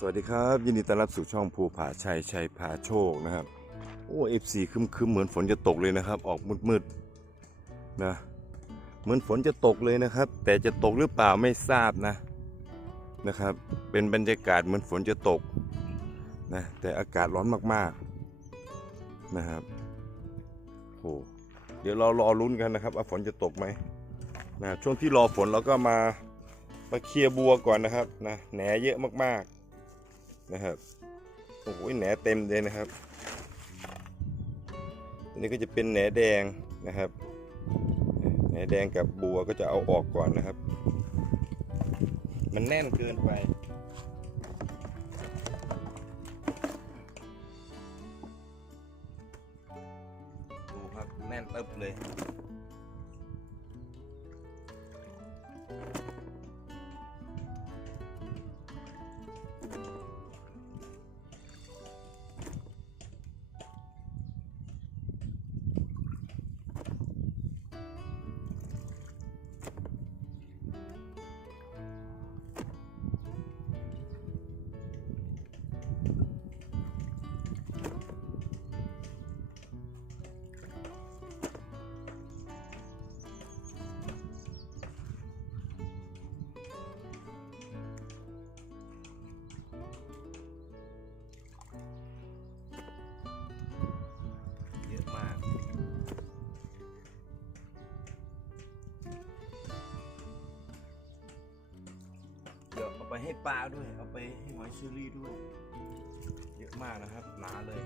สวัสดีครับ ยินดีต้อนรับสู่ช่องภูผาชัยชัยพาโชคนะครับ โอ้เอฟซีคึมคึมเหมือนฝนจะตกเลยนะครับ ออกมืดมืดนะเหมือนฝนจะตกเลยนะครับ แต่จะตกหรือเปล่าไม่ทราบนะนะครับ เป็นบรรยากาศเหมือนฝนจะตกนะแต่อากาศร้อนมากๆนะครับโอ้เดี๋ยวเรารอลุ้นกันนะครับว่าฝนจะตกไหมนะช่วงที่รอฝนเราก็มามาเคลียร์บัวก่อนนะครับนะแหนเยอะมากๆ นะครับโอ้โหแหนเต็มเลยนะครับอันนี้ก็จะเป็นแหนแดงนะครับแหนแดงกับบัวก็จะเอาออกก่อนนะครับ มันแน่นเกินไปดูครับแน่นตึบเลยเย ให้ปลาด้วย เอาไปให้หอยเชอรี่ด้วย เยอะมากนะครับหนาเลย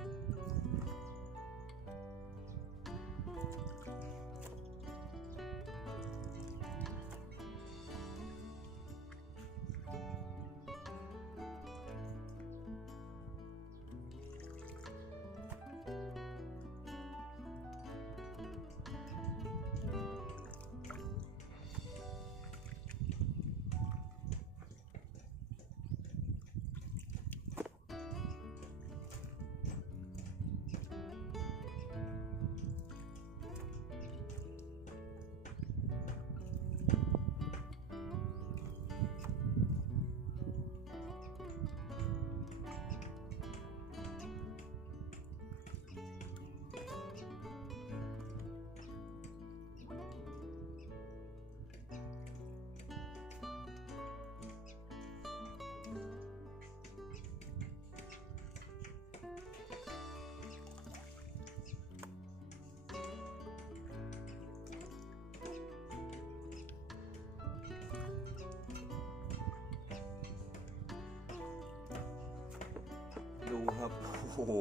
ดูครับโอ้โห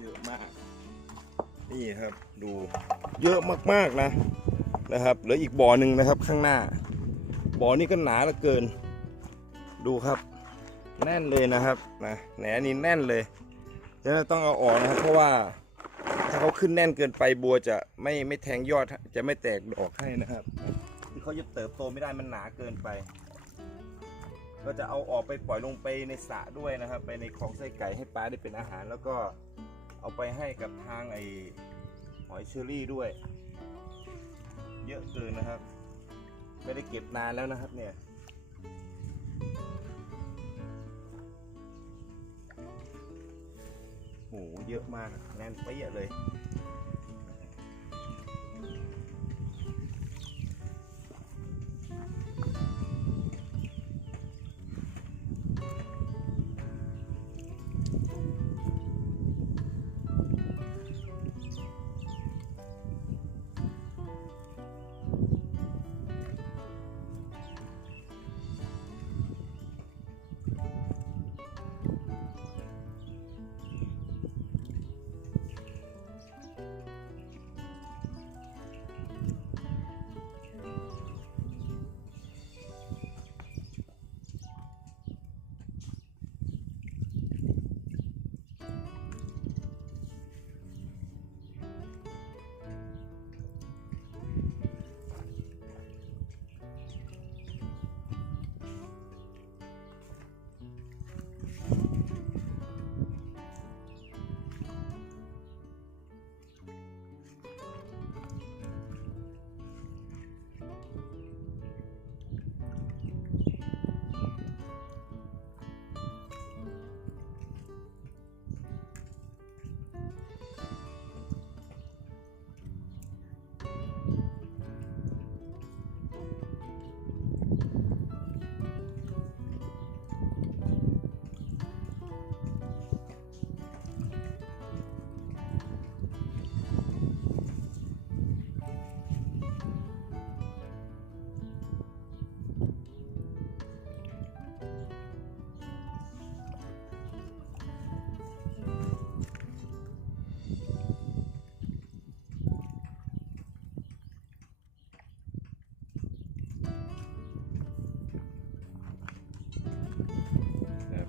เยอะมาก นี่ครับดูเยอะมากๆนะนะครับเหลืออีกบ่อหนึ่งนะครับข้างหน้า บ่อนี้ก็หนาเหลือเกิน ดูครับ แน่นเลยนะครับนะแหนนี่แน่นเลยแล้วต้องเอาออกนะครับ เพราะว่าถ้าเขาขึ้นแน่นเกินไปบัวจะไม่ไม่แทงยอดจะไม่แตกดอกให้นะครับเขาจะเติบโตไม่ได้มันหนาเกินไป ก็จะเอาออกไปปล่อยลงไปในสระด้วยนะครับ ไปในคลองไส้ไก่ให้ปลาได้เป็นอาหาร แล้วก็เอาไปให้กับทางไอหอยเชอรี่ด้วย เยอะเกินนะครับ ไม่ได้เก็บนานแล้วนะครับเนี่ยโหเยอะมากแน่นเปี้ยเลย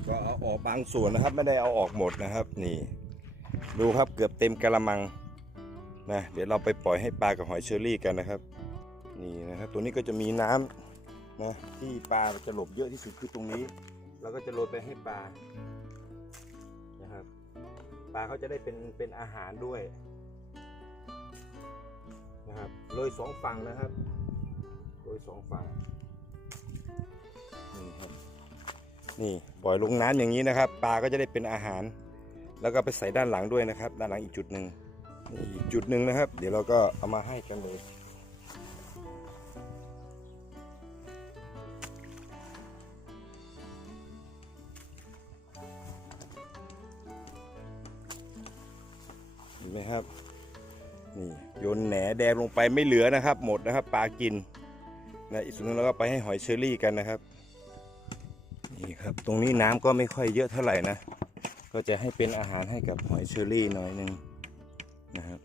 ก็เอาออกบางส่วนนะครับ ไม่ได้เอาออกหมดนะครับ นี่ ดูครับเกือบเต็มกระมังนะเดี๋ยวเราไปปล่อยให้ปลากับหอยเชอรี่กันนะครับ นี่นะครับตัวนี้ก็จะมีน้ำนะที่ปลาจะหลบเยอะที่สุดคือตรงนี้เราก็จะโรยไปให้ปลานะครับ ปลาเขาจะได้เป็นเป็นอาหารด้วยนะครับโรยสองฝั่งนะครับโรยสองฝั่งนี่ครับ นี่ปล่อยลงน้ำอย่างนี้นะครับ ปลาก็จะได้เป็นอาหาร แล้วก็ไปใส่ด้านหลังด้วยนะครับ ด้านหลังอีกจุดหนึ่งนี่อีกจุดหนึ่งนะครับ เดี๋ยวเราก็เอามาให้กันเลยเห็นไหมครับนี่โยนแหนแดงลงไปไม่เหลือนะครับ หมดนะครับ ปลากินนะอีกส่วนหนึงเราก็ไปให้หอยเชอรี่กันนะครับ นี่ครับ ตรงนี้น้ำก็ไม่ค่อยเยอะเท่าไหร่นะ ก็จะให้เป็นอาหารให้กับหอยเชอรี่หน่อยหนึงนะครับ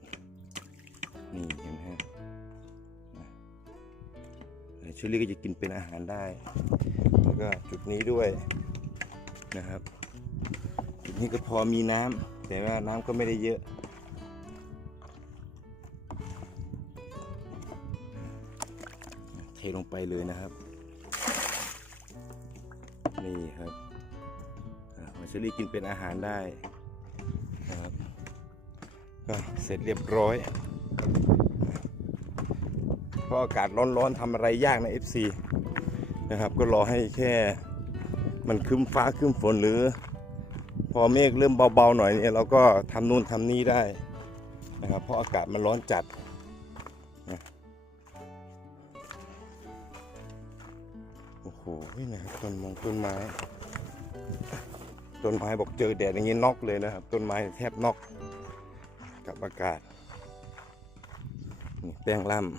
นี่เห็นไหมครับหอยเชอรี่ก็จะกินเป็นอาหารได้ แล้วก็จุดนี้ด้วยนะครับ จุดนี้ก็พอมีน้ำแต่ว่าน้ำก็ไม่ได้เยอะเทลงไปเลยนะครับ นี่ครับหอยเชอรี่กินเป็นอาหารได้นะครับก็เสร็จเรียบร้อยเพราะอากาศร้อนๆทำอะไรยากนะ FC นะครับ ก็รอให้แค่มันคึ้มฟ้าคึ้มฝนหรือ พอเมฆเริ่มเบาๆหน่อยเนี่ยเราก็ทำนู่นทำนี่ได้นะครับเพราะอากาศมันร้อนจัด โอ้โหนะครับต้นมงต้นไม้ ต้นไม้บอกเจอแดดอย่างนี้น็อกเลยนะครับ ต้นไม้แทบน็อกกับอากาศนี่แป้งล่ำ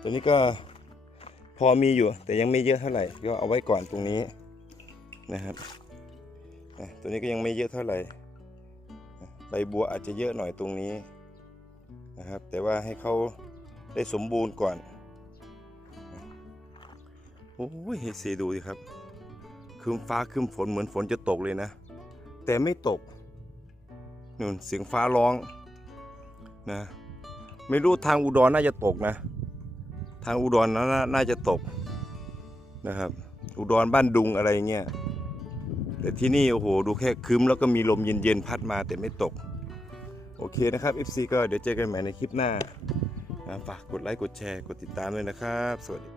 ตัวนี้ก็พอมีอยู่ แต่ยังไม่เยอะเท่าไหร่ก็เอาไว้ก่อนตรงนี้นะครับตัวนี้ก็ยังไม่เยอะเท่าไหร่ใบบัวอาจจะเยอะหน่อยตรงนี้นะครับ แต่ว่าให้เขาได้สมบูรณ์ก่อน โอ้ยเฮดซีดูสิครับคืมฟ้าคืมฝนเหมือนฝนจะตกเลยนะ แต่ไม่ตกนู่นเสียงฟ้าร้องนะไม่รู้ทางอุดรน่าจะตกนะ ทางอุดรนน่าจะตกนะครับ อุดรบ้านดุงอะไรเงี้ยแต่ที่นี่โอ้โหดูแค่คืมแล้วก็มีลมเย็นๆพัดมาแต่ไม่ตก โอเคนะครับ FC ก็เดี๋ยวเจอกันใหม่ในคลิปหน้านะฝากกดไลค์กดแชร์กดติดตามด้วยนะครับ สวัสดี